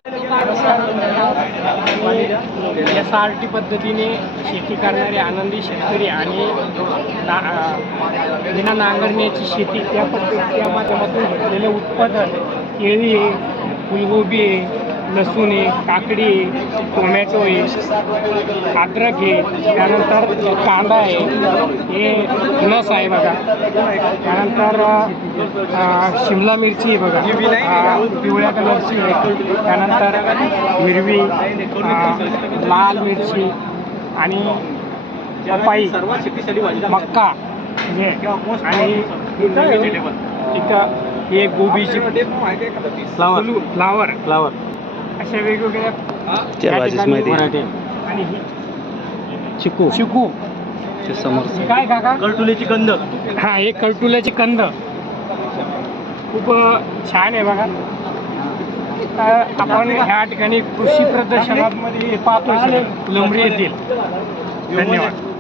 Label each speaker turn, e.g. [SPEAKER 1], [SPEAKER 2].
[SPEAKER 1] SRT पद्धतीने शेती करणारे आनंदी शेतकरी आणि बिना नांगरण्याची शेती त्या पद्धतीच्या माध्यमातून घेतलेलं उत्पादन केळी आहे, फुलगोबी आहे, लसूण आहे, काकडी आहे, टोमॅटो आहे, अद्रक आहे, त्यानंतर कांदा आहे, हे फणस आहे बघा, त्यानंतर शिमला मिरची आहे बघा, पिवळ्या कलरची आहे, त्यानंतर हिरवी, लाल मिरची आणि पपई, मक्का हे आणि तिथं हे गोबीची फ्लावर अशा वेगवेगळ्या आणि चिकू काय काका
[SPEAKER 2] करटुलीची कंद.
[SPEAKER 1] हा हे करटुल्याची कंद खूप छान आहे बघा. आपण ह्या ठिकाणी कृषी प्रदर्शनामध्ये पाहतो फुलंब्री येथील. धन्यवाद.